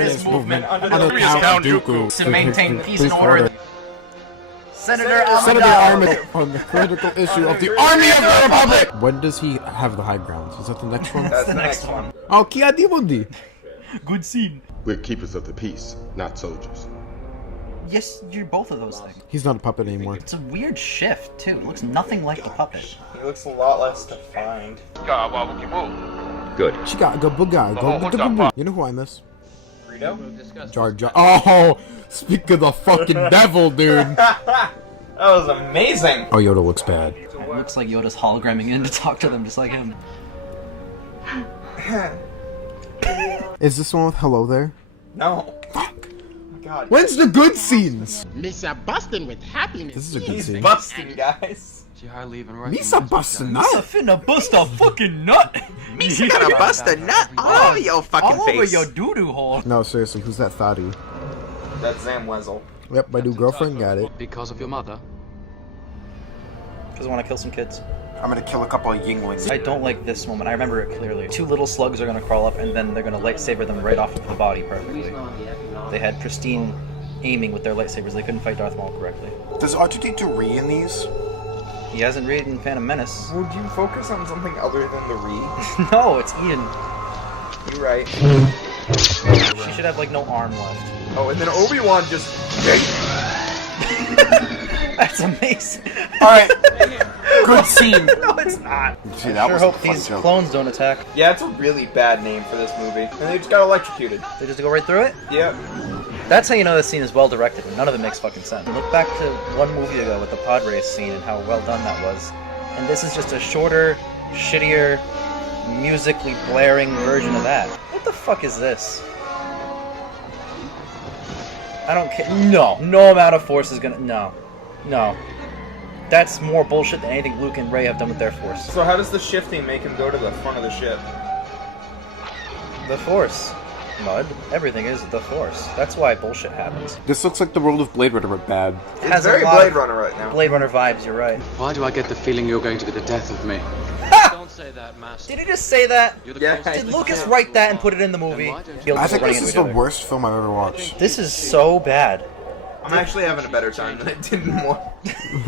separatist movement under the Count Dooku to maintain peace and order. Senator Armand on the critical issue of the Army of the Republic! When does he have the high ground? Is that the next one? That's the next one. Oh, Daddy Mundi! Good scene. We're keepers of the peace, not soldiers. Yes, you're both of those things. He's not a puppet anymore. It's a weird shift, too. It looks nothing like the puppet. He looks a lot less defined. Good. She got go booga, go. You know who I miss? Greedo? Jar Jar. Oh, speak of the fucking devil, dude. That was amazing. Oh, Yoda looks bad. It looks like Yoda's hologramming in to talk to them, just like him. Is this one with hello there? No. Fuck. Oh my God. When's the good scenes? Missa bustin' with happiness. This is a good He's scene. busting, guys. She hardly even Misa busting Misa nut. finna bust a fucking nut! Missa gonna bust a nut all over your fucking All over face. your doo-doo hole. No, seriously, who's that fatty? That's Zam Wezel. Yep, my new girlfriend got it. Because of your mother. Because I want to kill some kids. I'm gonna kill a couple of Yinglings. I don't like this moment. I remember it clearly. Two little slugs are gonna crawl up, and then they're gonna lightsaber them right off of the body perfectly. They had pristine aiming with their lightsabers. They couldn't fight Darth Maul correctly. Does R2-D2 re in these? He hasn't read in Phantom Menace. Would you focus on something other than the Re? No, it's Eden. You're right. She should have like no arm left. Oh, and then Obi-Wan just... That's amazing. Alright, good scene. No, it's not. See, I that sure was hope a fun these joke. clones don't attack. Yeah, it's a really bad name for this movie. And they just got electrocuted. They just go right through it? Yep. That's how you know this scene is well directed, and none of it makes fucking sense. Look back to one movie ago with the pod race scene and how well done that was. And this is just a shorter, shittier, musically blaring version of that. What the fuck is this? I don't care. No amount of force is gonna. No. That's more bullshit than anything Luke and Rey have done with their force. So how does the shifting make him go to the front of the ship? The force. Mud. Everything is the force. That's why bullshit happens. This looks like the world of Blade Runner, but bad. It It's very a lot Blade of Runner right now. Blade Runner vibes, you're right. Why do I get the feeling you're going to be the death of me? Don't say that, Master. Did he just say that? Yeah. Did Lucas write that and put it in the movie? I think this is the worst film I've ever watched. This is so bad. I'm actually having a better time than I did in one.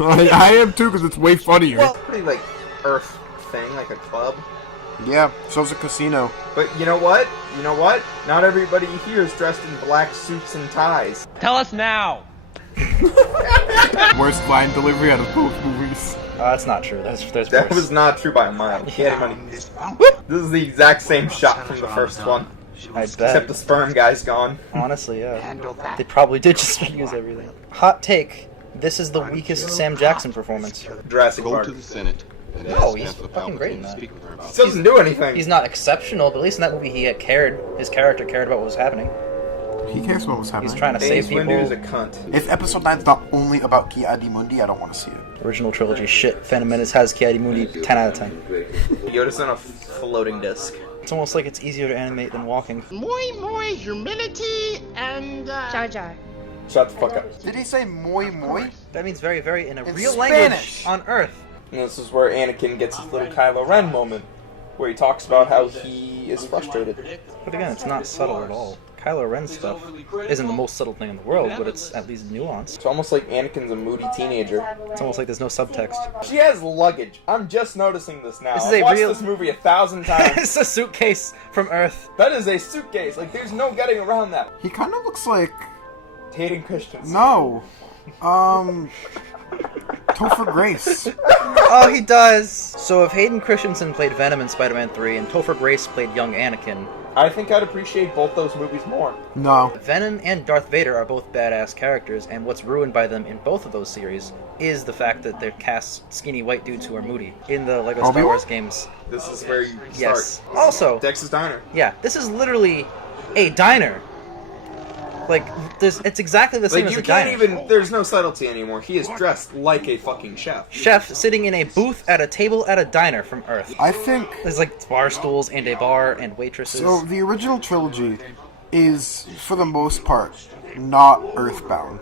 I am too, because it's way funnier. Well- Pretty like Earth thing, like a club. Yeah, so's a casino. But you know what? Not everybody here is dressed in black suits and ties. Tell us now! Worst line delivery out of both movies. That's not true. There's That worse. was not true by a mile. He had money. This is the exact same shot from the first one. I Except bet. the sperm guy's gone. Honestly, yeah. They probably did just use everything. Hot take. This is the weakest Sam Jackson performance. Jurassic Go Park. to the Senate. And No, ask he's Chancellor fucking great in Palpatine to that. speak with her about He doesn't do anything. He's not exceptional, but at least in that movie he had cared. His character cared about what was happening. He cares about what's happening. He's trying to Days save Windu is a people. cunt. If episode 9's not only about Daddy Mundi, I don't want to see it. Original trilogy shit. Phantom Menace has Daddy Mundi 10 out of 10. Yoda's on a floating disc. It's almost like it's easier to animate than walking. More humility and Jar Jar. Shut the fuck up. Did he say moi moi? That means very, very in a In real Spanish. language on Earth. And this is where Anakin gets his little Kylo Ren moment, where he talks about how he is frustrated. But again, it's not subtle at all. Kylo Ren stuff isn't the most subtle thing in the world, but it's at least nuanced. It's almost like Anakin's a moody teenager. It's almost like there's no subtext. She has luggage. I'm just noticing this now. This is I've a watched real- this movie 1,000 times. It's a suitcase from Earth. That is a suitcase. Like, there's no getting around that. He kind of looks like... Hating Christians. No. Topher Grace. Oh, he does! So if Hayden Christensen played Venom in Spider-Man 3 and Topher Grace played young Anakin, I think I'd appreciate both those movies more. No. Venom and Darth Vader are both badass characters, and what's ruined by them in both of those series is the fact that they're cast skinny white dudes who are moody. In the Lego Star Obi-Wan? Wars games, This is where you start. yes. Also, Dex's Diner. yeah, this is literally a diner. Like, it's exactly the same Like, as you a diner. can't even... There's no subtlety anymore. He is dressed like a fucking chef. Chef sitting in a booth at a table at a diner from Earth. I think... There's like bar stools and a bar and waitresses. So, the original trilogy is, for the most part, not Earthbound.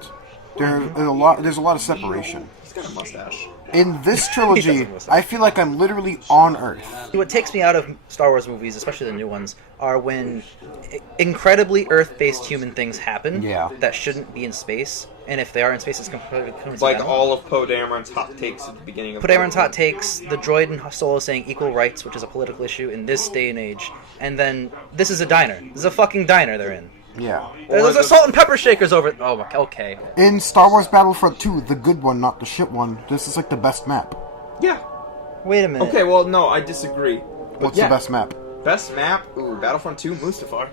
There's a lot of separation. He's got a mustache. In this trilogy, doesn't listen. I feel like I'm literally on Earth. What takes me out of Star Wars movies, especially the new ones, are when incredibly Earth-based human things happen Yeah. that shouldn't be in space, and if they are in space, it's completely Like coincidental. all of Poe Dameron's hot takes at the beginning of Poe Dameron's hot takes, the droid in Solo saying equal rights, which is a political issue in this day and age, and then this is a diner. This is a fucking diner they're in. Yeah. There's salt and pepper shakers over. Oh, my, okay. In Star Wars Battlefront 2, the good one, not the shit one, this is like the best map. Yeah. Wait a minute. Okay, well, no, I disagree. What's yeah. the best map? Best map? Ooh, Battlefront 2, Mustafar.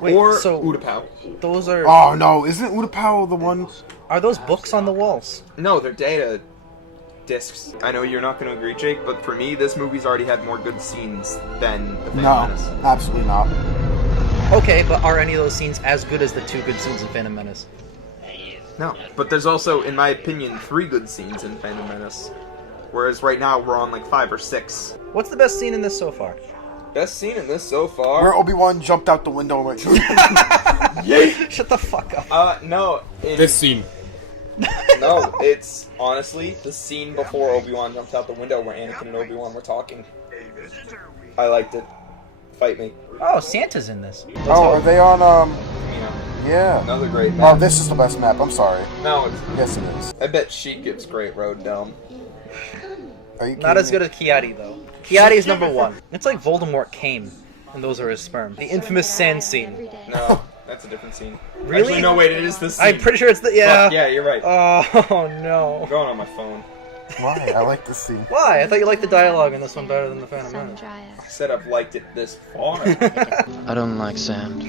Wait, or so Utapau. those are Oh no, isn't Utapau the one? are those books on the walls? No, they're data discs. I know you're not going to agree, Jake, but for me, this movie's already had more good scenes than The Phantom No, Menace. absolutely not. Okay, but are any of those scenes as good as the 2 good scenes in Phantom Menace? No, but there's also, in my opinion, 3 good scenes in Phantom Menace. Whereas right now, we're on like 5 or 6. What's the best scene in this so far? Best scene in this so far? Where Obi-Wan jumped out the window and went... Yay! Shut the fuck up. No. This scene. No, it's honestly the scene before Obi-Wan jumped out the window where Anakin and Obi-Wan were talking. I liked it. Fight me. Oh, Santa's in this. Oh, are they on, yeah. Another great Oh, map. this is the best map, I'm sorry. No, it's, Yes, it is. I bet Sheik gives great road dome. Are you Not as kidding good as Kiadi, though. Kiadi's number 1. It's like Voldemort came, and those are his sperm. The infamous sand scene. No, that's a different scene. Really? Actually, no, wait, it is the scene. I'm pretty sure it's the... Yeah. Fuck, yeah, you're right. Oh, no. I'm going on my phone. me? Why? I like this scene. Why? I thought you liked the dialogue in this one better than the Phantom Menace. I said I've liked it this far. I don't like sand.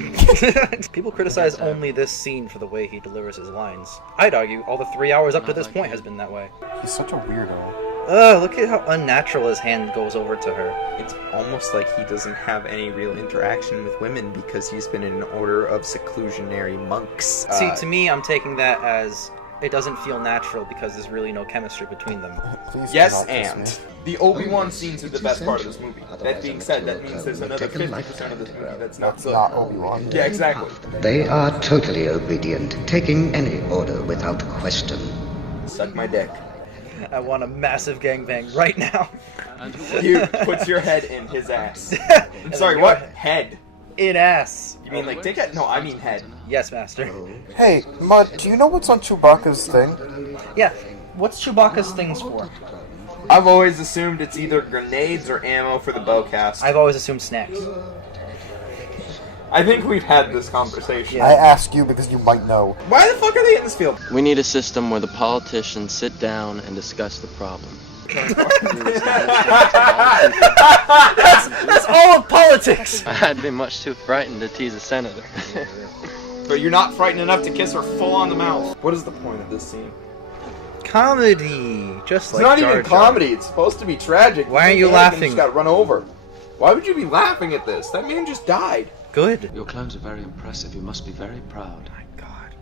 People criticize only this scene for the way he delivers his lines. I'd argue all the 3 hours up to this point has been that way. He's such a weirdo. Ugh, look at how unnatural his hand goes over to her. It's almost like he doesn't have any real interaction with women because he's been in an order of seclusionary monks. See, to me, I'm taking that as it doesn't feel natural because there's really no chemistry between them. Please Yes, do not kiss and me. the Obi-Wan scenes are the best part of this movie. That being said, that means there's another 50% of this movie that's not That's good. not Obi-Wan. Yeah, exactly. They are totally obedient, taking any order without question. Suck my dick. I want a massive gangbang right now. You puts your head in his ass. I'm sorry, then what? your Head. In ass. You mean like dickhead? No, I mean head. Yes, master. Hey, Mud, do you know what's on Chewbacca's thing? Yeah. What's Chewbacca's things for? I've always assumed it's either grenades or ammo for the bowcast. I've always assumed snacks. I think we've had this conversation. I ask you because you might know. Why the fuck are they in this field? We need a system where the politicians sit down and discuss the problem. That's all of politics! I'd be much too frightened to tease a senator. But you're not frightened enough to kiss her full on the mouth. What is the point of this scene? Comedy! Just It's like not Jar even Jar. comedy. It's supposed to be tragic. Why aren't The you Anakin laughing? Just got run over. Why would you be laughing at this? That man just died. Good. Your clones are very impressive. You must be very proud. My God.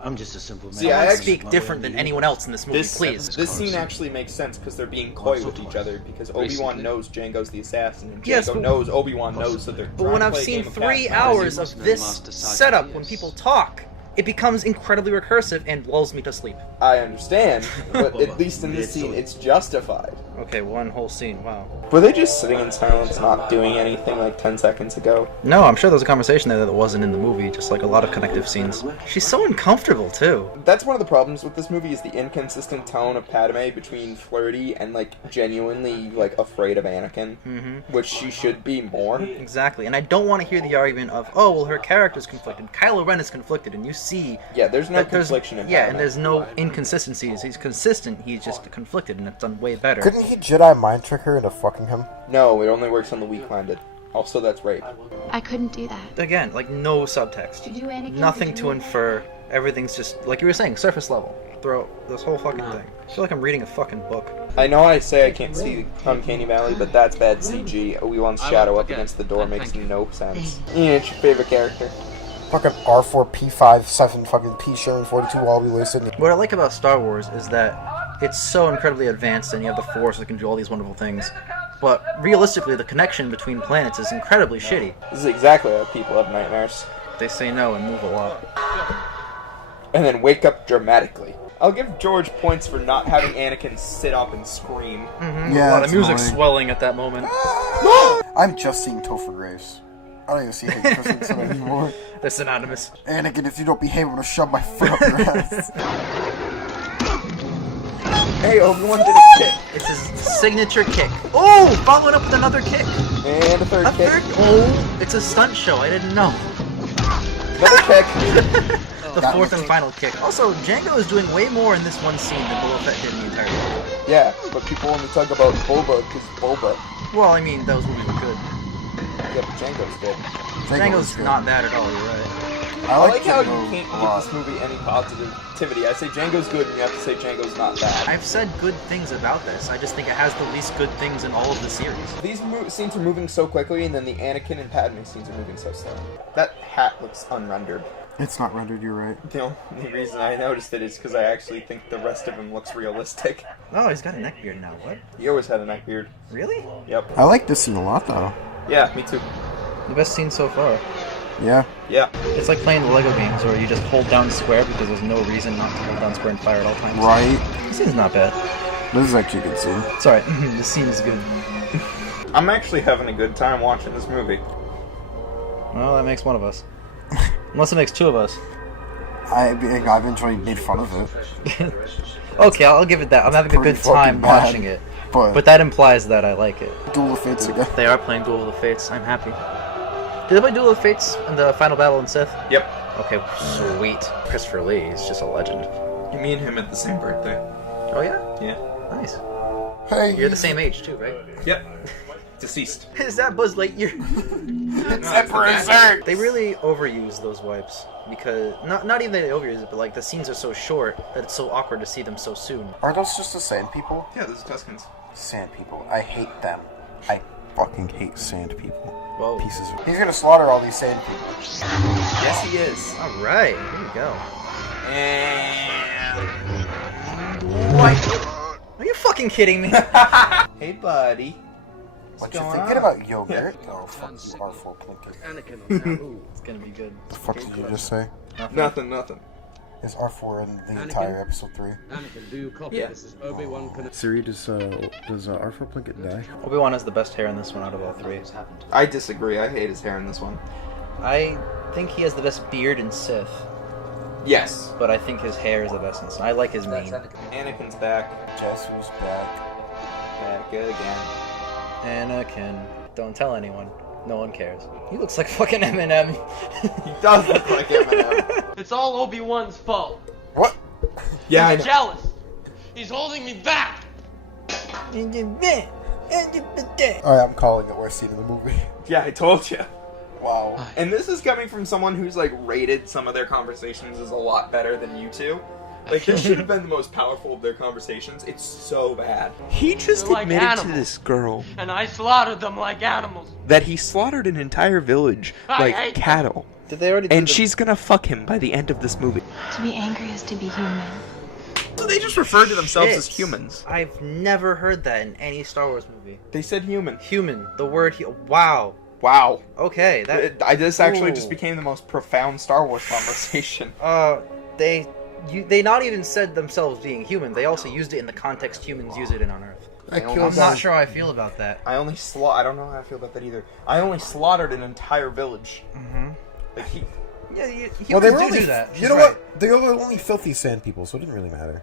I'm just a simple man. See, I actually Speak different than anyone else in this movie, please. This scene actually makes sense because they're being coy with each other because Obi-Wan knows Jango's the assassin and Jango Yes, but- knows Obi-Wan knows, so they're But trying when to I've play a seen game of 3 cat and mouse. hours of this setup when people talk, it becomes incredibly recursive and lulls me to sleep. I understand, but at least in this scene, it's justified. Okay, one whole scene, wow. Were they just sitting in silence, not doing anything like 10 seconds ago? No, I'm sure there was a conversation there that wasn't in the movie, just like a lot of connective scenes. She's so uncomfortable, too. That's one of the problems with this movie is the inconsistent tone of Padme between flirty and like genuinely like afraid of Anakin, which she should be more. Exactly, and I don't want to hear the argument of, oh, well, her character's conflicted. Kylo Ren is conflicted, and you see... Yeah, there's no that there's, confliction in yeah, Padme. and there's no inconsistencies. He's consistent, he's just conflicted, and it's done way better. Couldn't he Jedi mind trick her into fucking him? No, it only works on the weak-minded. Also, that's rape. I couldn't do that. Again, like, no subtext. Did you, Anakin? Nothing Did to you- infer. Everything's just, like you were saying, surface level. Throw this whole fucking thing. I feel like I'm reading a fucking book. I know I say I can't see Uncanny Valley, but that's bad CG. Obi-Wan's shadow up against the door makes no sense. Yeah, it's your favorite character. Fucking R4P57 fucking P Sherman 42 while we listen. What I like about Star Wars is that it's so incredibly advanced and you have the Force that can do all these wonderful things. But realistically, the connection between planets is incredibly shitty. This is exactly why people have nightmares. They say no and move a lot. and then wake up dramatically. I'll give George points for not having Anakin sit up and scream. Yeah, A lot of it's music annoying. swelling at that moment. I'm just seeing Topher Grace. I don't even see Hayden Christensen anymore. They're synonymous. Anakin, if you don't behave, I'm gonna shove my foot up your ass. Hey, Obi-Wan did a kick. It's his signature kick. Oh, following up with another kick. And a third kick. Oh, it's a stunt show. I didn't know. Another kick. The fourth and final kick. Also, Django is doing way more in this one scene than Boba Fett did in the entire movie. Yeah, but people only talk about Boba because Boba. Well, I mean, those movies were good. Yeah, but Django's good. Django's not bad at all, you're right. I like how you Django can't a give lot. this movie any positivity. I say Django's good, and you have to say Django's not bad. I've said good things about this. I just think it has the least good things in all of the series. These scenes are moving so quickly, and then the Anakin and Padme scenes are moving so slow. That hat looks unrendered. It's not rendered, you're right. The only reason I noticed it is because I actually think the rest of him looks realistic. Oh, he's got a neck beard now. What? He always had a neck beard. Really? Yep. I like this scene a lot, though. Yeah, me too. The best scene so far. Yeah. Yeah. It's like playing the Lego games where you just hold down square because there's no reason not to hold down square and fire at all times. Right. This scene's not bad. This is actually a good scene. It's alright. This scene is good. I'm actually having a good time watching this movie. Well, that makes one of us. Unless it makes two of us. I've enjoyed made fun of it. Okay, I'll give it that. I'm having a Pretty good time fucking bad, watching it. But But that implies that I like it. Duel of Fates again. They are playing Duel of the Fates. I'm happy. Did they play Duel of the Fates in the final battle in Sith? Yep. Okay, sweet. Christopher Lee is just a legend. Me and him at the same birthday. Oh yeah? Yeah. Nice. Hey, You're the same age too, right? Yep. Deceased. Is that Buzz Lightyear? They really overuse those wipes because not even they overuse it, but like the scenes are so short that it's so awkward to see them so soon. Aren't those just the sand people? Yeah, those are Tuscans. Sand people. I hate them. I fucking hate sand people. Whoa. Pieces of... He's gonna slaughter all these sand people. Yes, he is. All right, here we go. And... Are you fucking kidding me? Hey, buddy. What you going thinking on? about yogurt? Oh, fuck you, R4 Plinkett. It's gonna be good. The fuck did you just say? Nothing. Is R4 in the entire episode 3? Anakin, do you copy? Yeah. This is Obi-Wan Kenobi. Siri, does R4 Plinkett die? Obi-Wan has the best hair in this one out of all three. I disagree. I hate his hair in this one. I think he has the best beard in Sith, Yes. but I think his hair is the best in Sith. I like his mane. Anakin's back. Guess who's back? Back again. Anakin. Don't tell anyone. No one cares. He looks like fucking Eminem. He does look like Eminem. It's all Obi-Wan's fault. What? Yeah, I He's know. jealous. He's holding me back. Alright, I'm calling it worst scene in the movie. Yeah, I told you. Wow. And this is coming from someone who's like rated some of their conversations as a lot better than you two. Like, this should have been the most powerful of their conversations. It's so bad. He just They're like admitted to animals. this girl And I slaughtered them like animals. that he slaughtered an entire village I like hate them. cattle. Did they already? And she's gonna fuck him by the end of this movie. To be angry is to be human. So they just referred to themselves as Shit. humans. I've never heard that in any Star Wars movie. They said human. Human. The word. Wow. Wow. Okay. That. This actually Ooh. just became the most profound Star Wars conversation. They not even said themselves being human. They also used it in the context humans use it in on Earth. I'm not sure how I feel about that. I don't know how I feel about that either. I only slaughtered an entire village. Mm-hmm. Like Yeah, humans Well, they were do only, do that. you She's know right. what? They were only filthy sand people, so it didn't really matter.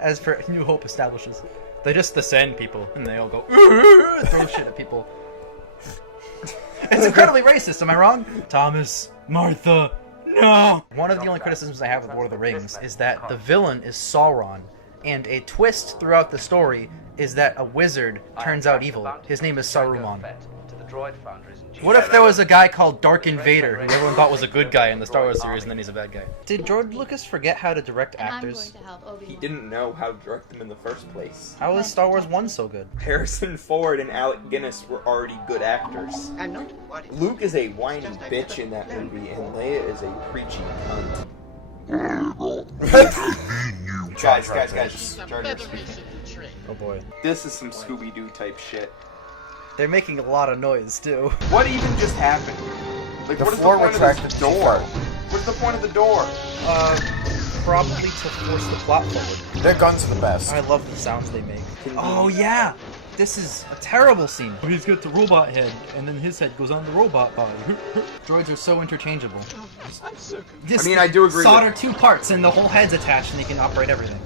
As per New Hope establishes, they're just the sand people, and they all go throw shit at people. It's incredibly racist. Am I wrong? Thomas, Martha, no. One of the only criticisms I have of Lord of the Rings is that the villain is Sauron, and a twist throughout the story is that a wizard turns out evil. His name is Saruman. What if there was a guy called Dark Invader who everyone thought was a good guy in the Star Wars series and then he's a bad guy? Did George Lucas forget how to direct actors? he didn't know how to direct them in the first place. How was Star Wars 1 so good? Harrison Ford and Alec Guinness were already good actors. Luke is a whiny bitch in that movie, and Leia is a preachy cunt. guys. Jar Jar speaking. Oh boy. This is some Scooby-Doo type shit. They're making a lot of noise too. What even just happened? Like, The what is floor the point of retracted this too door? far. What's the point of the door? Probably to force the plot forward. Their guns are the best. I love the sounds they make. Oh yeah! This is a terrible scene. He's got the robot head, and then his head goes on the robot body. Droids are so interchangeable. I mean, I do agree. Solder two parts, and the whole head's attached, and they can operate everything.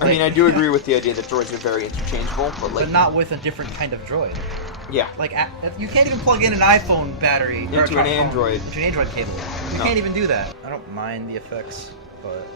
I mean, I do agree with the idea that droids are very interchangeable, but like, But not with a different kind of droid. yeah, Like, you can't even plug in an iPhone battery into an Android. Into an Android cable. You No. can't even do that. I don't mind the effects, but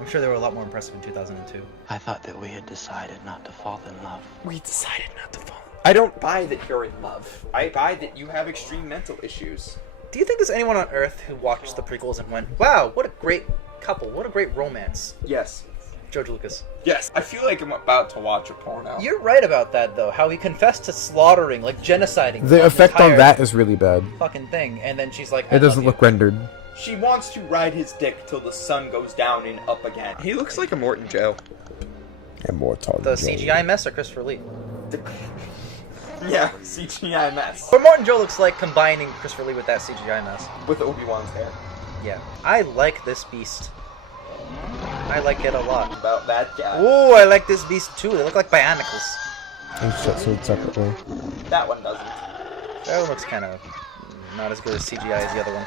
I'm sure they were a lot more impressive in 2002. I thought that we had decided not to fall in love. We decided not to fall. I don't buy that you're in love. I buy that you have extreme mental issues. Do you think there's anyone on Earth who watched the prequels and went, wow, what a great couple, what a great romance? Yes. George Lucas. Yes. I feel like I'm about to watch a porno. You're right about that, though. How he confessed to slaughtering, like genociding. The effect on that is really bad. Fucking thing, and then she's like, It doesn't look rendered. She wants to ride his dick till the sun goes down and up again. He looks like a Morton Joe. Immortal. The CGI mess or Christopher Lee? Yeah, CGI mess. But Martin Joe looks like combining Christopher Lee with that CGI mess. With Obi-Wan's hair. Yeah. I like this beast. I like it a lot. About that guy. Ooh, I like this beast too. They look like Bionicles. And shit sold separately. That one doesn't. That one looks kind of not as good as CGI as the other one.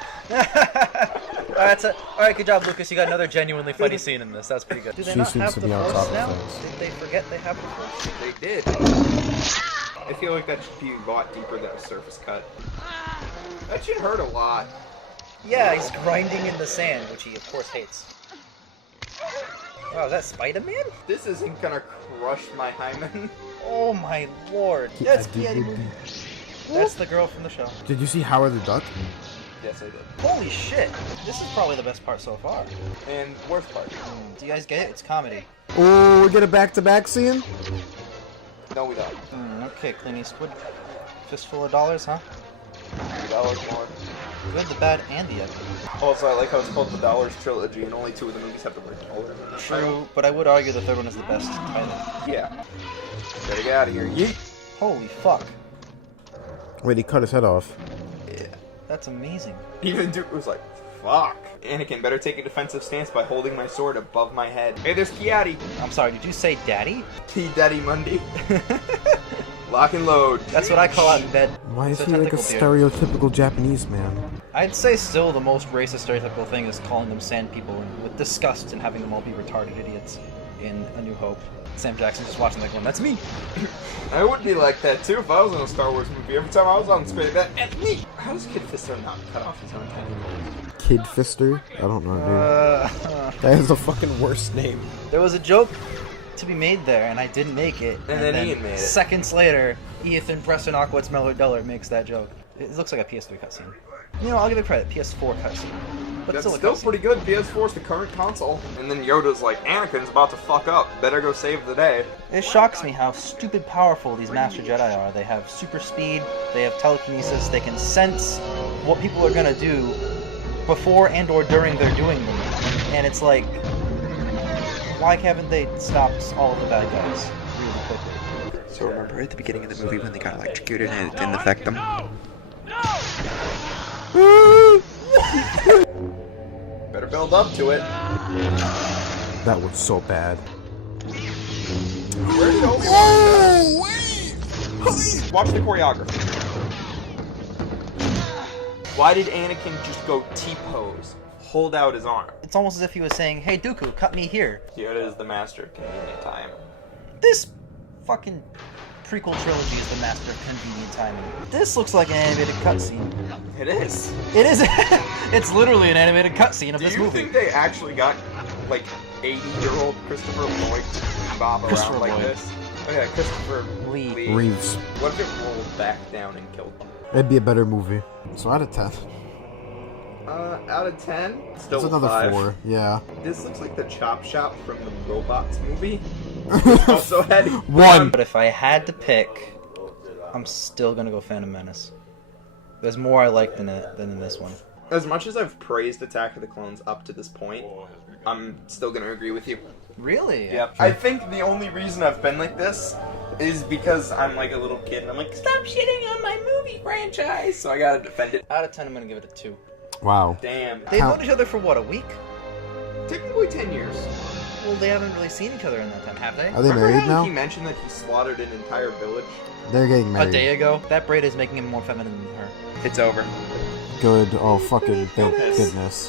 Alright, good job, Lucas. You got another genuinely funny scene in this. That's pretty good. Do they She not seems have to the be on Force top now? of things. Did they forget they have the Force? They did. I feel like that should be a lot deeper than a surface cut. That should hurt a lot. Yeah, he's grinding in the sand, which he, of course, hates. Wow, is that Spider-Man? This isn't gonna crush my hymen. Oh my lord. That's Daddy Mundi. That's the girl from the show. Did you see Howard the Duck? Yes, I did. Holy shit. This is probably the best part so far. And worst part. Do you guys get it? It's comedy. Oh, we get a back-to-back scene? No, we don't. Okay, Clint Eastwood. Fistful of dollars, huh? $2 more. Good, the bad, and the ugly. Also, I like how it's called the Dollars Trilogy, and only 2 of the movies have the word dollar. True, but I would argue the third one is the best title. Yeah. Better get out of here. Yeet. Holy fuck. Wait, he cut his head off. Yeah. That's amazing. Even Duke was like, fuck. Anakin, better take a defensive stance by holding my sword above my head. Hey, there's Kiadi. I'm sorry, did you say daddy? Daddy Mundi. Lock and load. That's what I call out in bed. Why is It's he like a tentacle beard. stereotypical Japanese man? I'd say still the most racist stereotypical thing is calling them sand people and with disgust and having them all be retarded idiots in A New Hope. Sam Jackson just watching that going, that's me. I would be like that too if I was in a Star Wars movie. Every time I was on screen, that's me. How does Kid Fister not cut off his own tentacles? Kid Fister? I don't know, dude. That is the fucking worst name. There was a joke to be made there, and I didn't make it. And then Ian made it. Seconds later, Ethan Preston Aquit's Mellor Duller makes that joke. It looks like a PS3 cutscene. You know, I'll give it credit, PS4 cutscene. But That's still a still cutscene. pretty good. PS4's the current console. And then Yoda's like, Anakin's about to fuck up. Better go save the day. It shocks me how stupid powerful these Master Jedi are. They have super speed, they have telekinesis, they can sense what people are gonna do before and or during they're doing them. And it's like, why haven't they stopped all of the bad guys really quickly? So remember at the beginning of the movie when they got electrocuted and it didn't affect them? Better build up to it. That was so bad. Where did Obi-Wan go? Watch the choreography. Why did Anakin just go T-pose? Hold out his arm. It's almost as if he was saying, hey Dooku, cut me here. Yoda is the master of convenient time. This fucking prequel trilogy is the master of convenient timing. This looks like an animated cutscene. It is. It is. It's literally an animated cutscene of this Do you movie. think they actually got, like, 80-year-old Christopher Lloyd to bob Christopher around like Lloyd. this? Oh yeah, Christopher Lee. Reeves. What if it rolled back down and killed them? It'd be a better movie. So out of 10. Out of 10? Still It's another 5. 4. Yeah. This looks like the Chop Shop from the Robots movie. Also had 1. But if I had to pick, I'm still gonna go Phantom Menace. There's more I like than in this one. As much as I've praised Attack of the Clones up to this point, I'm still gonna agree with you. Really? Yeah. I think the only reason I've been like this is because I'm like a little kid and I'm like, stop shitting on my movie franchise! So I gotta defend it. Out of 10, I'm gonna give it a 2. Wow. Damn. They've known each other for what, a week? Technically 10 years. Well, they haven't really seen each other in that time, have they? Are they Remember married how now? he mentioned that he slaughtered an entire village? They're getting married. A day ago. That braid is making him more feminine than her. It's over. Good. Oh, fucking thank Goodness. goodness.